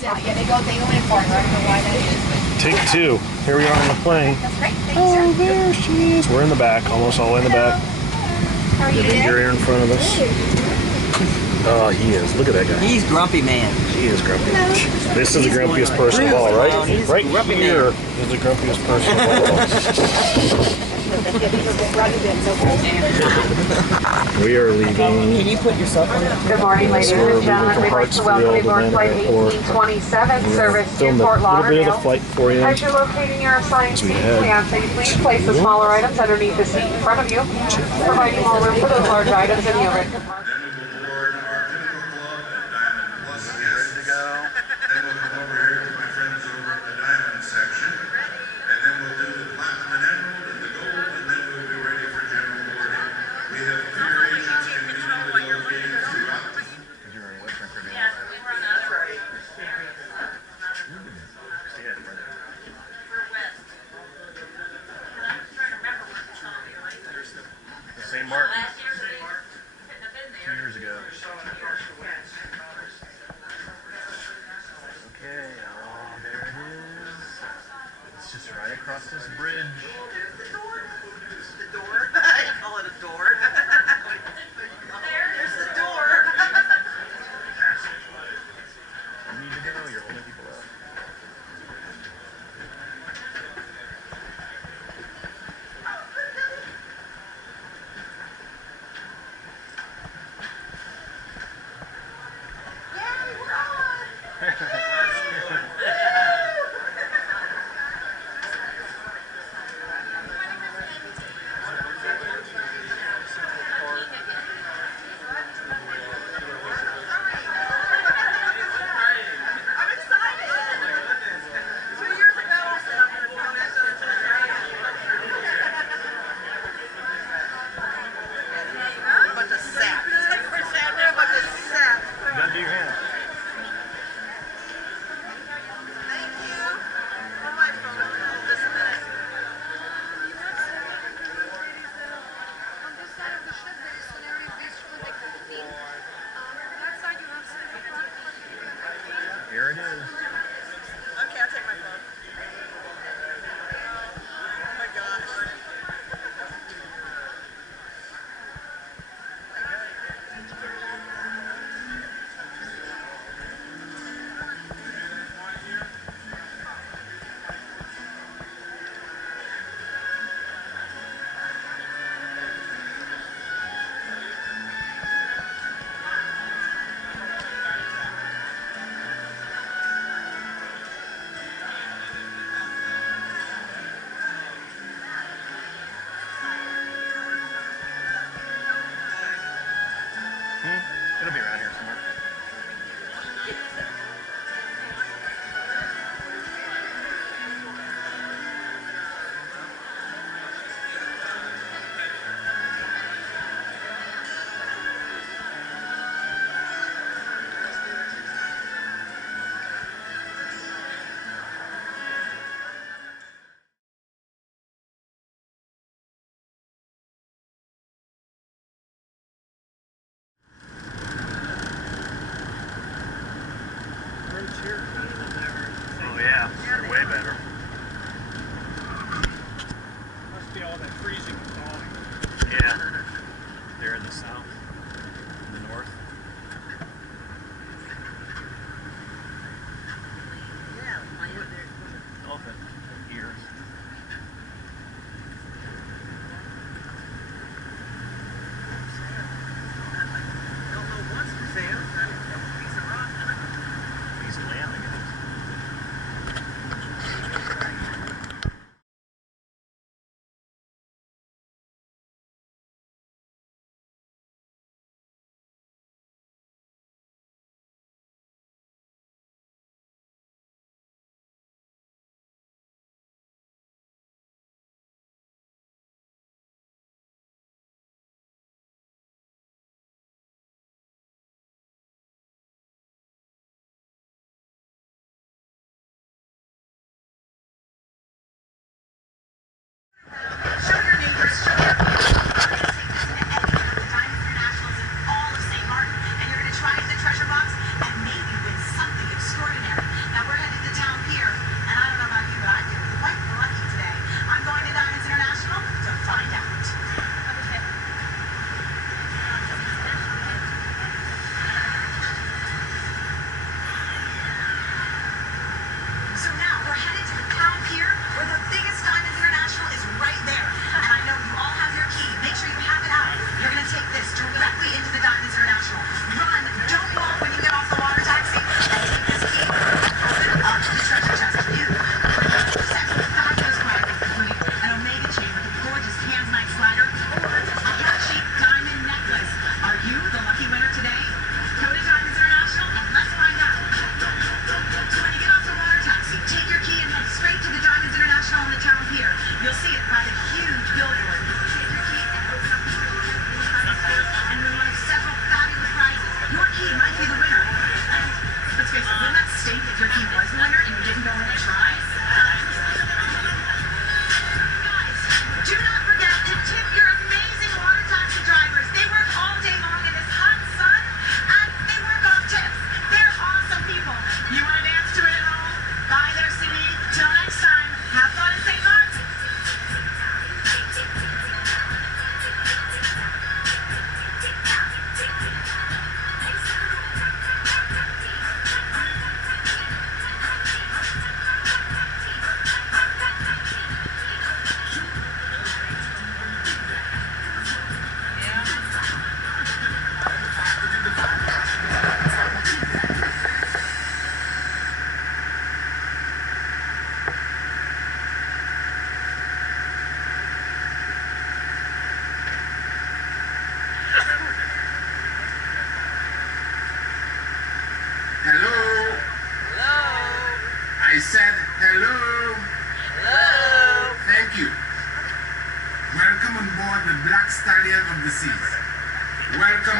Yeah, they go in for it. I don't know why that is. Take two. Here we are on the plane. That's great. Thanks, Oh, there she is. We're in the back, almost all the way in the back. How are The you today? Avenger here in front of us. Oh, he is. Look at that guy. He's grumpy man. He is grumpy. This is the grumpiest person of all, right? He's Right grumpy here man. is the grumpiest person of all. We are leaving. Can you put yourself on it? Good morning, ladies We're and gentlemen. We'd like to welcome you aboard Flight 1827, service to Film a Fort little bit of the Lauderdale. flight for you. As you're locating your assigned seat, head we ask that you please place the smaller items underneath the seat in front of you, providing more room for those large items in the overhead compartment. St. Martin. 2 years ago. Okay, oh, there it is. It's just right across this bridge. The door? I call it a door. There's the door. You need to go, you're holding people up. I'm excited. 2 years ago, I said I'm going to donate those to the A bunch of sap. It's like for sap, a bunch of sap. You gotta do your hand. Thank you. On my phone, I'll hold this a minute. On this side of the ship, there is an area based on like 15. That side, you have some. Here it is. Okay, I'll take my phone. Oh my gosh. It'll be around here somewhere.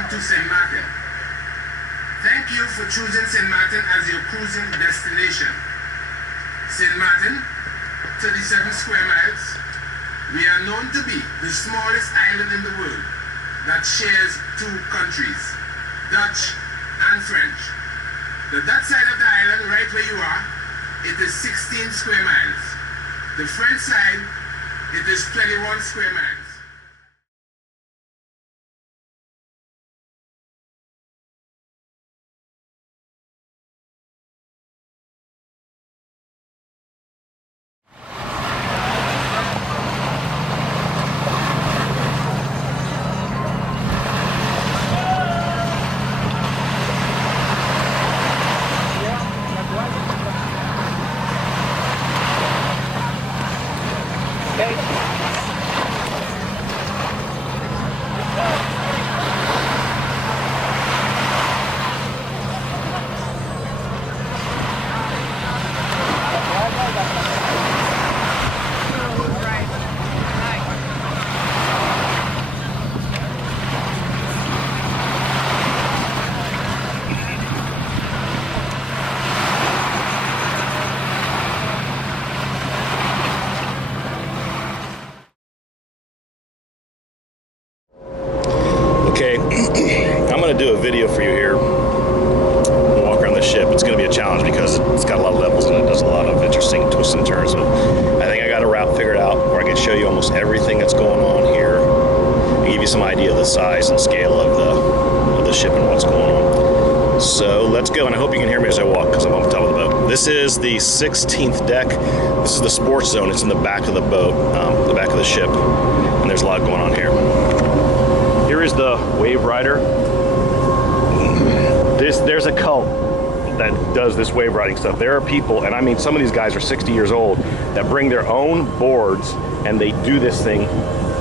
to St. Martin. Thank you for choosing St. Martin as your cruising destination. St. Martin, 37 square miles. We are known to be the smallest island in the world that shares two countries, Dutch and French. The Dutch side of the island, right where you are, it is 16 square miles. The French side, it is 21 square miles. Okay, I'm going to do a video for you here. Walk around the ship. It's going to be a challenge because it's got a lot of levels and it does a lot of interesting twists and turns. But I think I got a route figured out where I can show you almost everything that's going on here and give you some idea of the size and scale of the ship and what's going on. So let's go, and I hope you can hear me as I walk because I'm on top of the boat. This is the 16th deck. This is the sports zone. It's in the back of the boat, the back of the ship, and there's a lot going on here. Here is the Wave Rider. There's a cult that does this wave riding stuff. There are people, and I mean some of these guys are 60 years old, that bring their own boards and they do this thing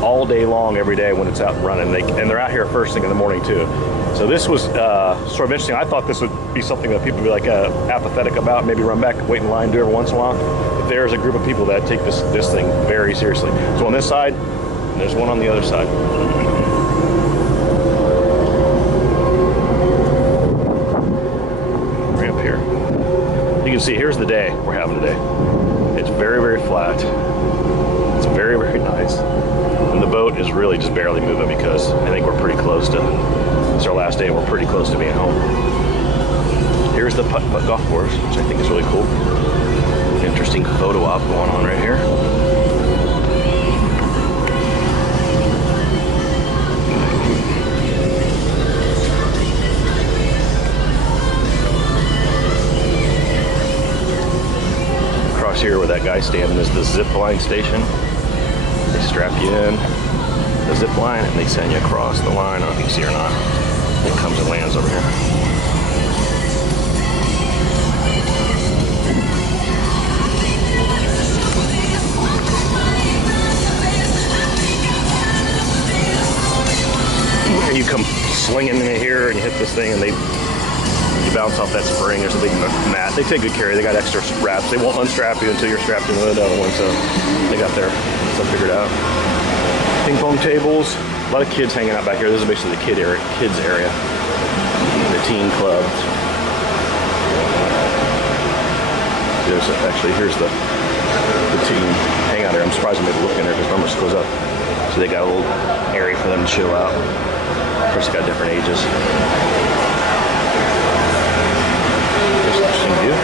all day long every day when it's out and running. And they're out here first thing in the morning too. So this was sort of interesting. I thought this would be something that people would be like apathetic about, maybe run back, wait in line, do every once in a while. But there's a group of people that take this thing very seriously. So on this side, and there's one on the other side. Right up here. You can see, here's the day we're having today. It's very, very flat. It's very, very nice. And the boat is really just barely moving because I think we're pretty close to, it's our last day and we're pretty close to being home. Here's the putt-putt golf course, which I think is really cool. Interesting photo op going on right here. Across here where that guy's standing is the zip line station. They strap you in the zip line and they send you across the line. I don't know if you can see or not. It comes and lands over here. You come slinging in here and you hit this thing and you bounce off that spring. There's a big mat. They take good care of you. They got extra straps. They won't unstrap you until you're strapped into the other one. So they got their stuff figured out. Ping pong tables. A lot of kids hanging out back here. This is basically the kids area. The teen clubs. Here's the team hang out there. I'm surprised they look in there because normally it goes up. So they got a little area for them to chill out. Of course, they got different ages. Just interesting view.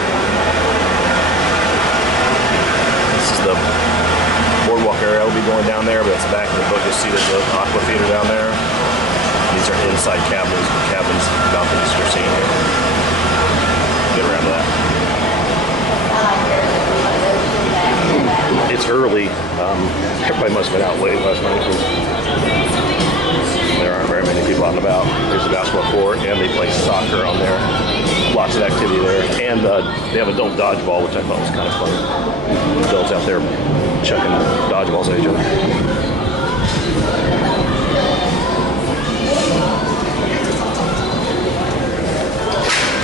This is the boardwalk area. I'll be going down there, but it's the back of the boat. You'll see there's the aqua theater down there. These are inside cabins, balconies you're seeing here. Get around to that. It's early. Everybody must have been out late last night. There aren't very many people out and about. There's a basketball court, and they play soccer on there. Lots of activity there. And they have adult dodgeball, which I thought was kind of funny. Adults out there chucking dodgeballs at each other.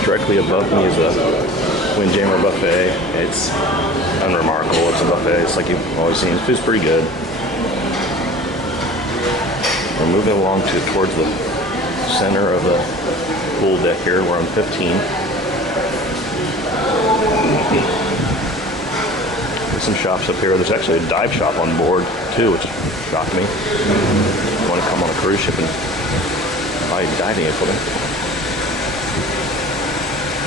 Directly above me is a Windjammer buffet. It's unremarkable. It's a buffet. It's like you've always seen. The food's pretty good. We're moving along towards the center of the pool deck here. We're on 15. There's some shops up here. There's actually a dive shop on board too, which shocked me. You want to come on a cruise ship and buy diving equipment.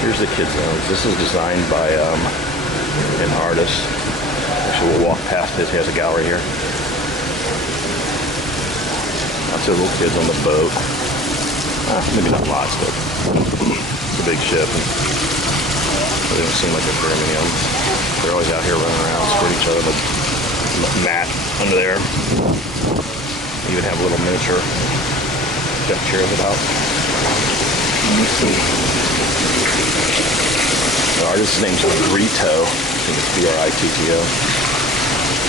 Here's the kids' zones. This is designed by an artist. Actually, we'll walk past this. He has a gallery here. Lots of little kids on the boat. Maybe not lots, but it's a big ship. They don't seem like a very many of them. They're always out here running around, squirt each other with a mat under there. Even have little miniature deck chairs about. The artist's name's Brito. I think it's Britto.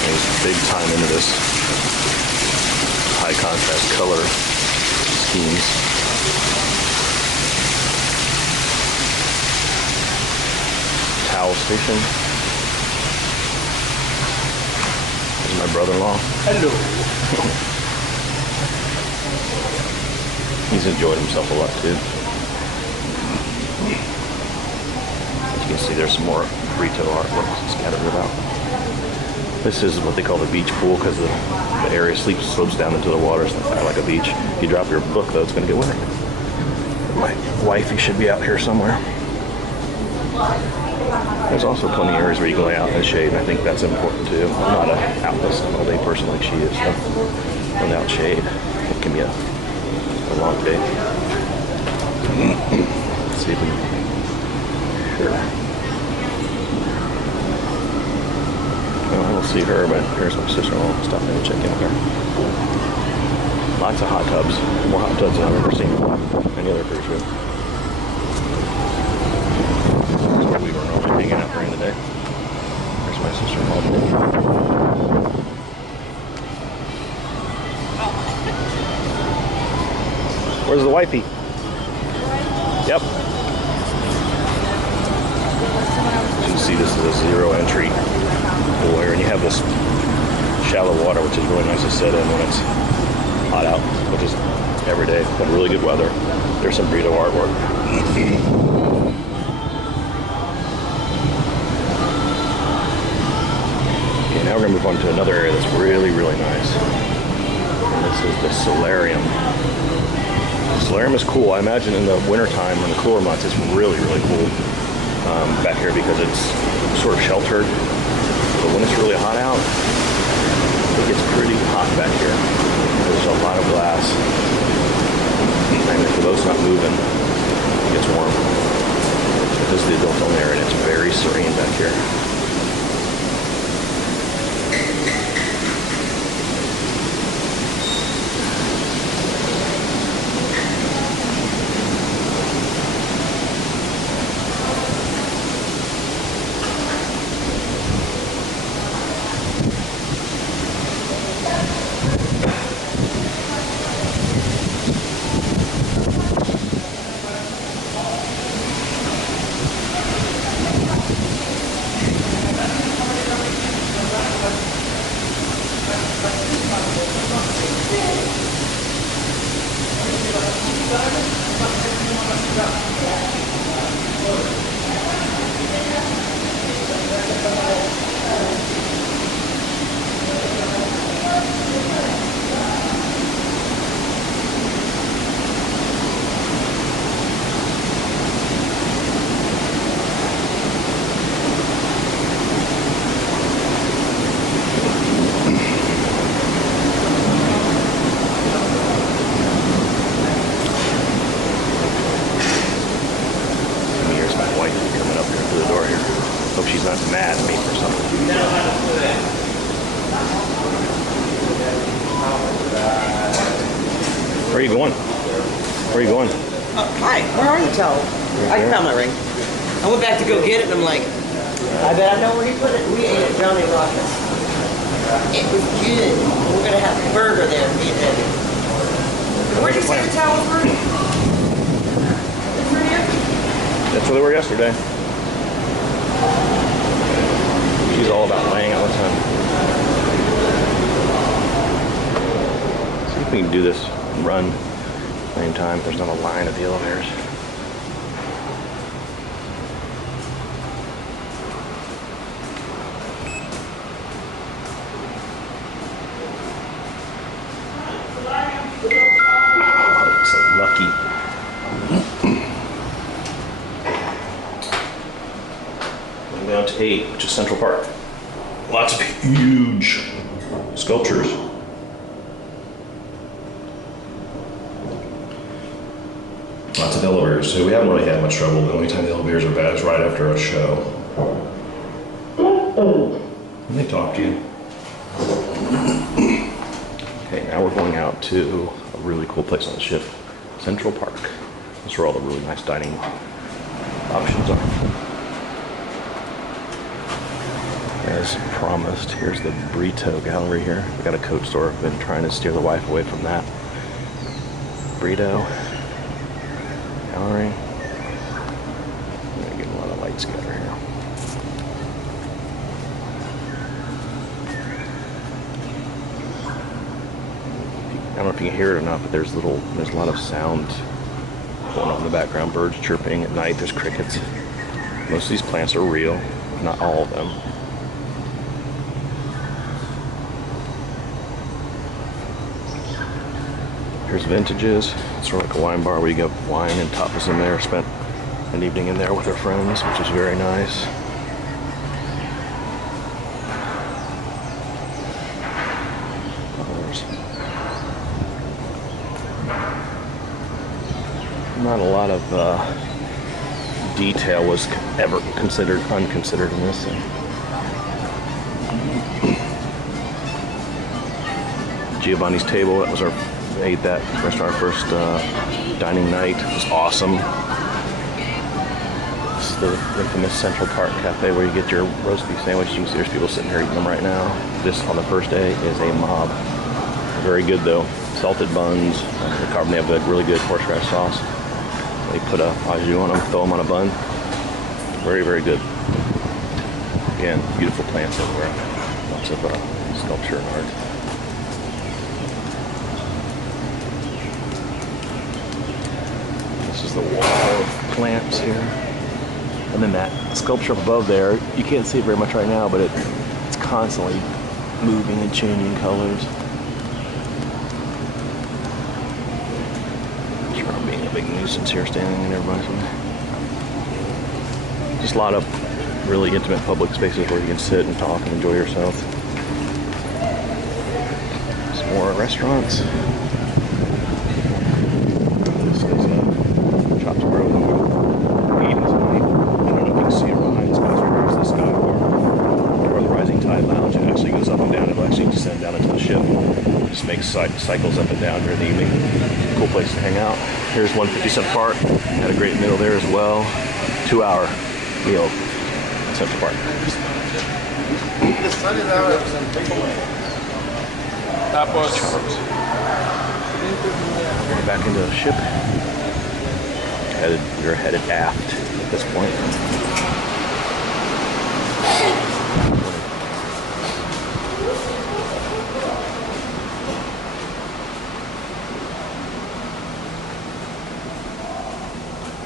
And he's big time into this high contrast color schemes. Towel station. This is my brother-in-law. Hello. He's enjoyed himself a lot too. As you can see, there's some more Brito artwork scattered about. This is what they call the beach pool because the area slopes down into the water. It's not like a beach. If you drop your book, though, it's going to get wet. My wifey should be out here somewhere. There's also plenty of areas where you can lay out in the shade, and I think that's important too. I'm not an outless all-day person like she is, so without shade, it can be a long day. Let's see if we can. Sure. Well, I don't see her, but here's my sister-in-law. Stop in and check in with her. Lots of hot tubs. More hot tubs than I've ever seen any other cruise ship. That's where we were normally hanging out during the day. There's my sister-in-law. Where's the wifey? Yep. You can see this is a zero entry pool here, and you have this shallow water, which is really nice to sit in when it's hot out, which is every day, but really good weather. There's some Brito artwork. Okay, now we're gonna move on to another area that's really, really nice. And this is the solarium. The solarium is cool. I imagine in the wintertime, in the cooler months, it's really, really cool back here because it's sort of sheltered. But when it's really hot out, it gets pretty hot back here. There's a lot of glass. And if the boat's not moving, it gets warm. But this is the adult only area, and it's very serene back here. Where are you going? Where are you going? Hi, where are you, Joe? I found my ring. I went back to go get it, and I'm like, I bet I know where he put it. We ate at Johnny Rockets. It was good. We're going to have a burger there, me and Eddie. Where'd you say the towels were? That's where they were yesterday. She's all about laying all the time. See if we can do this run Same time, there's not a line at the elevators. Oh, so lucky. Going down to 8, which is Central Park. Lots of huge sculptures. Lots of elevators, so we haven't really had much trouble. The only time the elevators are bad is right after a show. Let me talk to you. Okay, now we're going out to a really cool place on the ship, Central Park. That's where all the really nice dining options are. As promised, here's the Burrito Gallery here. We got a coat store. I've been trying to steer the wife away from that. Burrito Gallery. I'm gonna get a lot of light scatter here. I don't know if you can hear it or not, but there's a lot of sound going on in the background. Birds chirping at night. There's crickets. Most of these plants are real, not all of them. Here's Vintages. It's sort of like a wine bar where you get wine and tapas in there. Spent an evening in there with our friends, which was very nice. Not a lot of detail was ever considered unconsidered in this thing. Giovanni's Table, that was our ate that restaurant our first dining night. It was awesome. This is the infamous Central Park Cafe where you get your roast beef sandwich. You can see there's people sitting here eating them right now. This on the first day is a mob. Very good though. Salted buns. They have a really good horseradish sauce. They put a au jus on them, throw them on a bun. Very, very good. Again, beautiful plants everywhere. Lots of sculpture and art. This is the wall of plants here. And then that sculpture up above there, you can't see it very much right now, but it's constantly moving and changing colors. Big nuisance here standing in everybody's way. Just a lot of really intimate public spaces where you can sit and talk and enjoy yourself. Some more restaurants. This is Chops Grove. Eating tonight. I don't know if you can see it behind this place. There's the Sky Bar or the Rising Tide Lounge. It actually goes up and down. It'll actually descend down into the ship. Just makes cycles up and down during the evening. Cool place to hang out. Here's 150 Cent Park. Had a great meal there as well. 2-hour meal at Central Park. The sun is out. Tapos. Going back into the ship. We're headed aft at this point.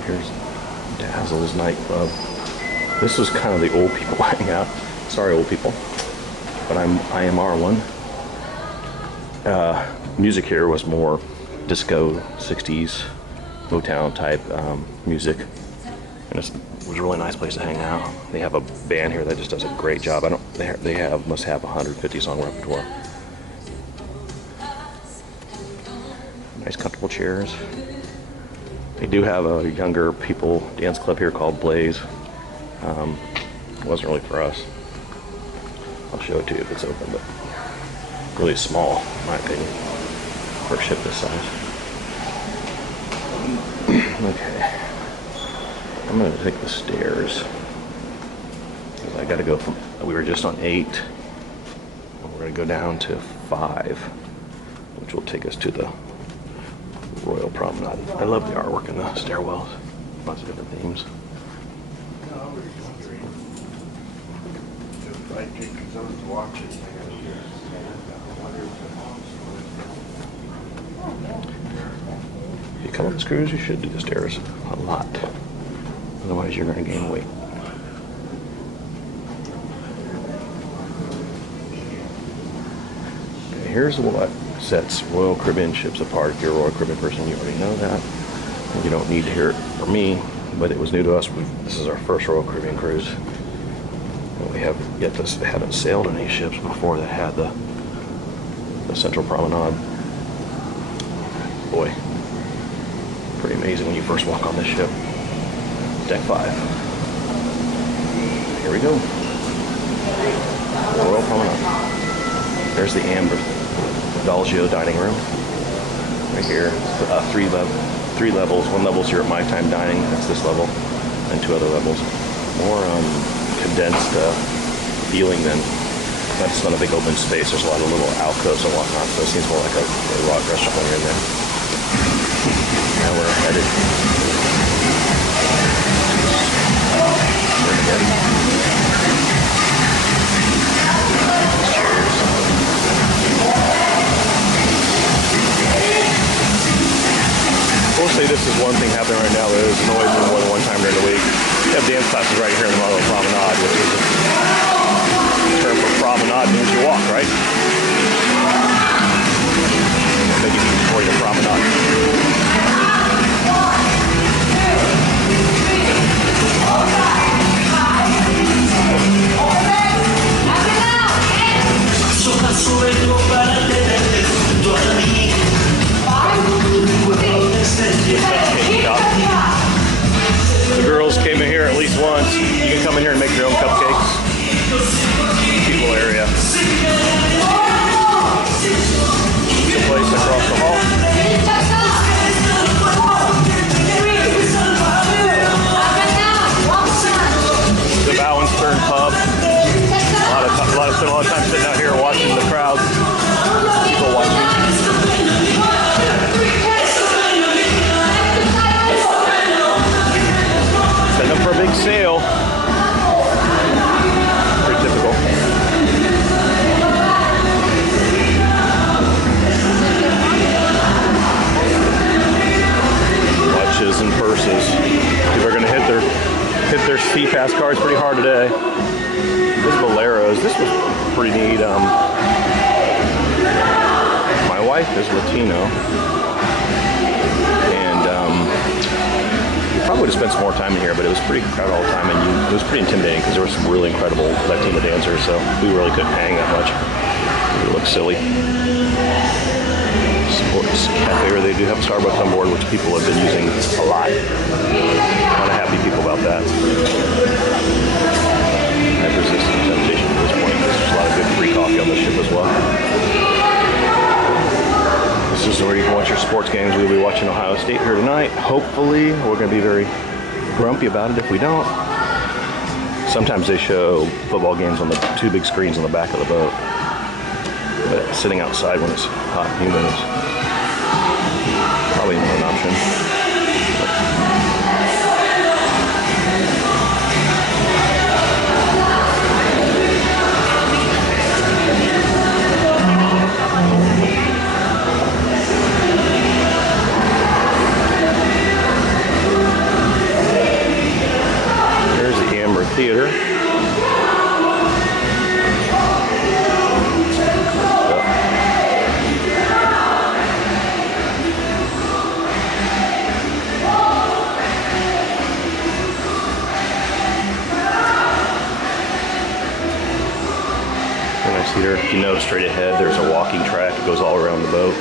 Here's Dazzle's nightclub. This is kind of the old people hang out. Sorry, old people, but I am R1. Music here was more disco, 60s, Motown type music, and it was a really nice place to hang out. They have a band here that just does a great job. They must have 150 song repertoire. Nice comfortable chairs. They do have a younger people dance club here called Blaze. It wasn't really for us. I'll show it to you if it's open, but really small, in my opinion, for a ship this size. Okay, I'm gonna take the stairs because I gotta go from. We were just on 8. We're gonna go down to 5, which will take us to the Royal Promenade. I love the artwork in the stairwells. Lots of different themes. this cruise, you should do the stairs a lot. Otherwise, you're going to gain weight. Okay, here's what sets Royal Caribbean ships apart. If you're a Royal Caribbean person, you already know that. You don't need to hear it from me, but it was new to us. This is our first Royal Caribbean cruise. And we haven't sailed any ships before that had the Central Promenade. Boy, pretty amazing when you first walk on this ship. Deck 5. Here we go. Royal Promenade. There's the Amber Bellagio dining room. Right here. Three levels. One level's your My Time dining. That's this level. And 2 other levels. More condensed feeling than. That's not a big open space. There's a lot of little alcoves and whatnot. So it seems more like a rock restaurant when you're in there. Now we're headed. I will say this is one thing happening right now. There is noise more than one time during the week. We have dance classes right here in the Royal Promenade, which is the term for promenade means you walk, right? Make it easy for you to promenade. The girls came in here at least once. You can come in here and make your own cupcakes. People area. It's a place across the hall. The Bowen's Turn Pub. A lot of time sitting out here watching the crowds. People watching. Setting up for a big sale. Pretty typical. Watches and purses. People are going to hit their C-Pass cards pretty hard today. This Boleros. This was pretty neat. My wife is Latino, and we probably would have spent some more time in here, but it was pretty crowded all the time, and it was pretty intimidating because there were some really incredible Latino dancers, so we really couldn't hang that much. It would look silly. Sports Cafe, where they do have Starbucks on board, which people have been using a lot. A lot of happy people about that. I've resisted temptation at this point because there's a lot of good free coffee on the ship as well. This is where you can watch your sports games. We'll be watching Ohio State here tonight. Hopefully, we're going to be very grumpy about it if we don't. Sometimes they show football games on the 2 big screens on the back of the boat. But sitting outside when it's hot and humid is probably not an option. Theater. Nice theater. If you notice straight ahead, there's a walking track that goes all around the boat.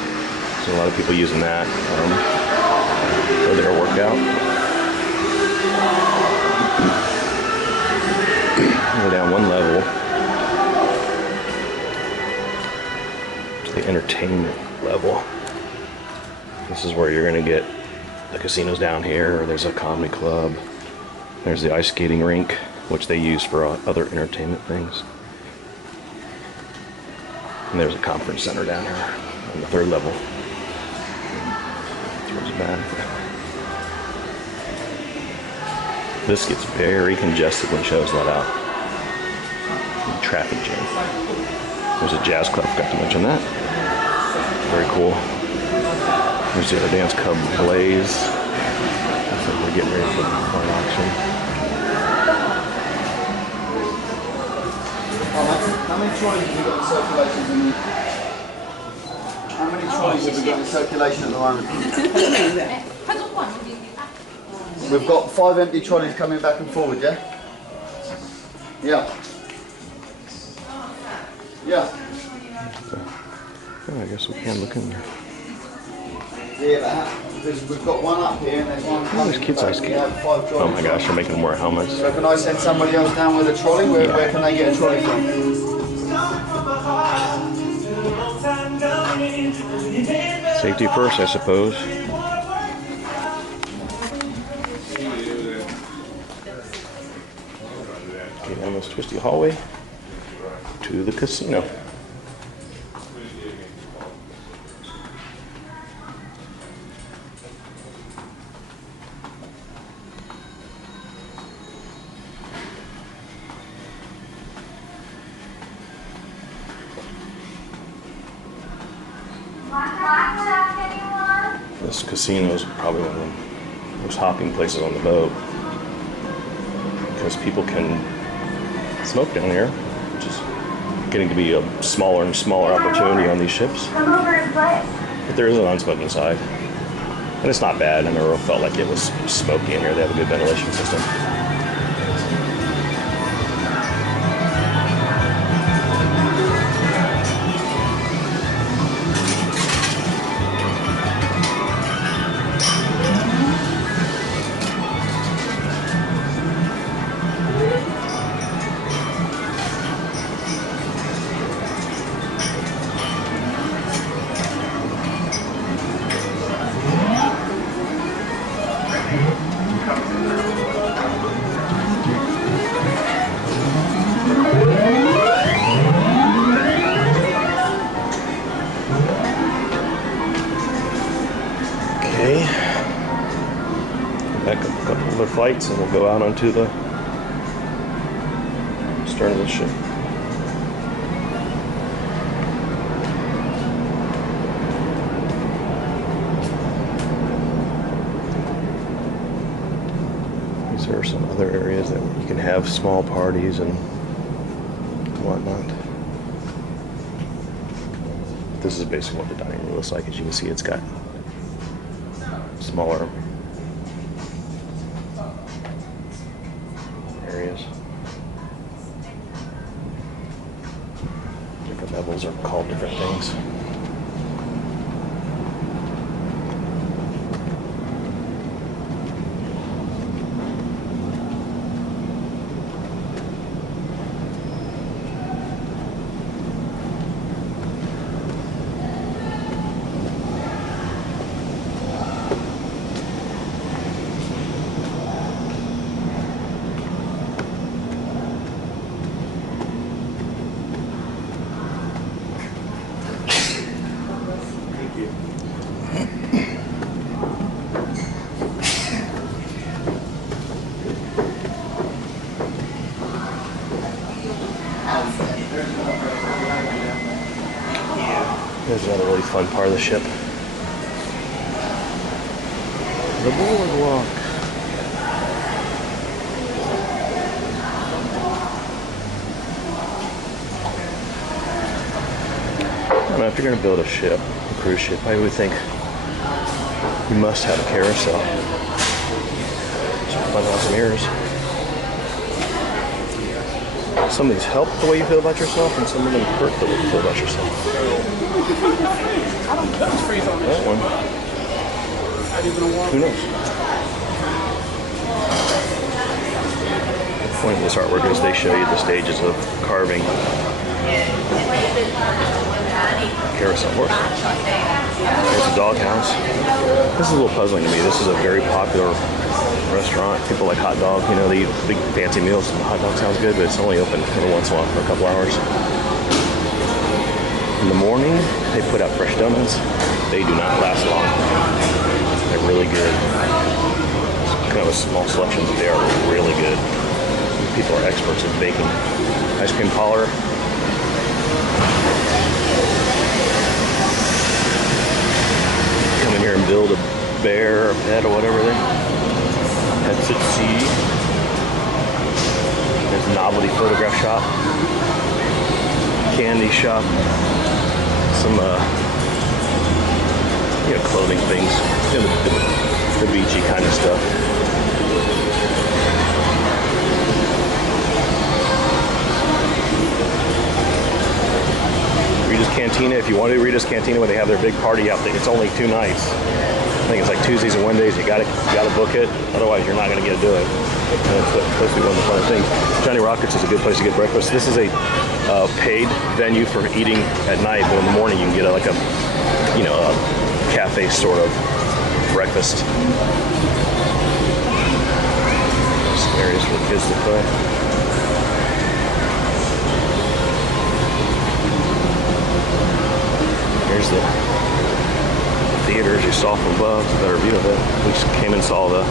So a lot of people using that for their workout. Go down one level to the entertainment level. This is where you're going to get the casinos down here. There's a comedy club. There's the ice skating rink, which they use for other entertainment things. And there's a conference center down here on the 3rd level. Towards the back. This gets very congested when shows let out. Traffic jam. There's a jazz club, forgot to mention that. Very cool. Here's the other dance, Cub Blaze. Looks like we're getting ready for an auction. How many trolleys have we got in circulation? How many trolleys have we got in circulation at the moment? We've got 5 empty trolleys coming back and forward, yeah? Yeah. Yeah. Oh, I guess we can look in there. Yeah, because we've got one up here and there's one coming there's kids' back. ice We cream. have 5 trolleys. Oh my gosh, they're making them wear helmets. So can I send somebody else down with a trolley? Where can they get a trolley from? Safety first, I suppose. Okay, down this twisty hallway to the casino. This casino is probably one of the most hopping places on the boat because people can smoke down here, which is getting to be a smaller and smaller opportunity on these ships. But there is an unsmoking side, and it's not bad. I never felt like it was smoky in here. They have a good ventilation system. Okay, back up a couple other flights and we'll go out onto the stern of the ship. These are some other areas that you can have small parties and whatnot. This is basically what the dining room looks like. As you can see, it's got smaller areas. Different levels are called different things. There's another really fun part of the ship. The boardwalk. Now, if you're going to build a ship, a cruise ship, I would think you must have a carousel. Some fun house mirrors. Some of these help the way you feel about yourself, and some of them hurt the way you feel about yourself. That one. Who knows? The point of this artwork is they show you the stages of carving carousel horse. There's a doghouse. This is a little puzzling to me. This is a very popular restaurant. People like hot dog. You know, they eat big fancy meals and hot dog sounds good, but it's only open every once in a while for a couple hours. In the morning, they put out fresh donuts. They do not last long. They're really good. It's kind of a small selection, but they are really good. People are experts at baking. Ice cream parlor. Come in here and build a bear or pet or whatever there. Pets at sea. There's a novelty photograph shop. Candy shop. Some clothing things. The beachy kind of stuff. Rita's Cantina. If you want to do Rita's Cantina when they have their big party out there, it's only 2 nights. I think it's like Tuesdays and Wednesdays. You gotta book it. Otherwise, you're not gonna get to do it. And it's supposed to be one of the fun things. Johnny Rockets is a good place to get breakfast. This is a paid venue for eating at night, but in the morning you can get a cafe sort of breakfast. Some areas for the kids to play. Here's the theaters you saw from above. It's a better view of it. We just came and saw the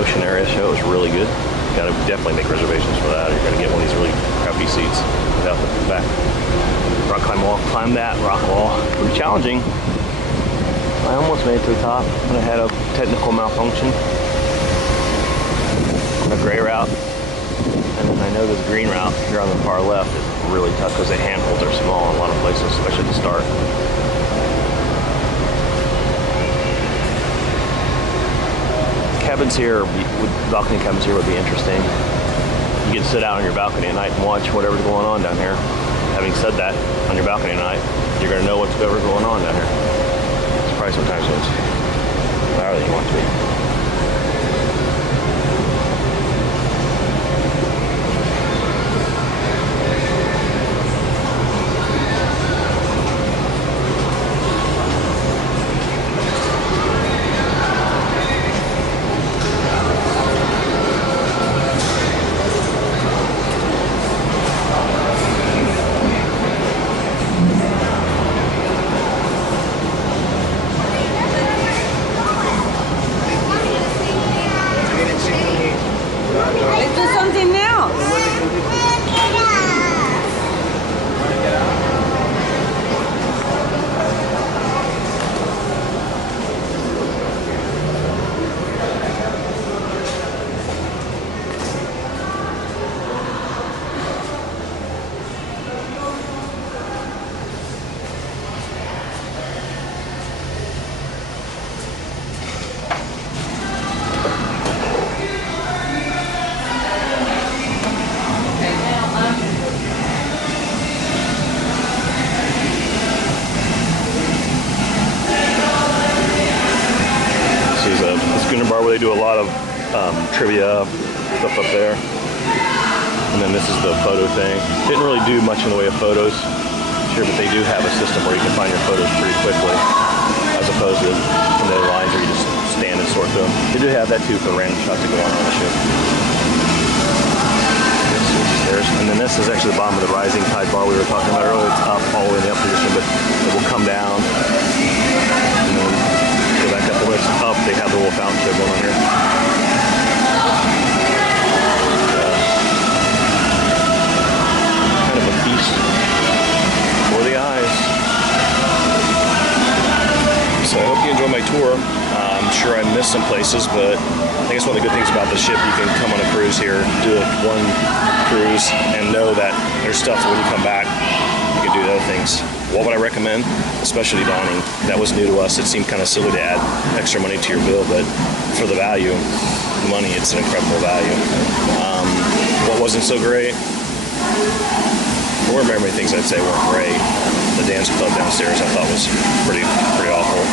ocean area show. It was really good. You gotta definitely make reservations for that. You're gonna get one of these really crappy seats without the back. Rock climb wall. Climb that rock wall. Pretty challenging. I almost made it to the top, but I had a technical malfunction on the gray route. And then I know this green route here on the far left is really tough because the handholds are small in a lot of places, especially at the start. Cabins here, balcony cabins here would be interesting. You can sit out on your balcony at night and watch whatever's going on down here. Having said that, on your balcony at night, you're going to know whatever's going on down here. Sometimes it's louder than you want to be. Bar where they do a lot of trivia stuff up there. And then this is the photo thing. Didn't really do much in the way of photos here, but they do have a system where you can find your photos pretty quickly, as opposed to in the lines where you just stand and sort through them. They do have that too for random shots to go on the ship. And then this is actually the bottom of the rising tide bar we were talking about earlier. It's up all the way in the up position, but it will come down. And then go back up. When it's up, they have the little fountain show going on here. Kind of a feast for the eyes. So I hope you enjoy my tour. I'm sure I missed some places, but I think it's one of the good things about the ship. You can come on a cruise here, do one cruise, and know that there's stuff when you come back, you can do the other things. What would I recommend? Specialty dining. That was new to us. It seemed kind of silly to add extra money to your bill, but for the value, the money, it's an incredible value. What wasn't so great? There weren't very many things I'd say weren't great. The dance club downstairs I thought was pretty awful.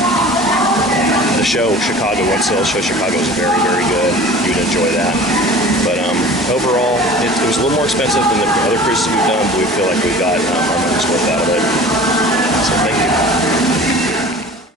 The show, Chicago, One Sail Show Chicago was very, very good. You'd enjoy that. But overall, it was a little more expensive than the other cruises we've done, but we feel like we got our money's worth out of it. So thank you.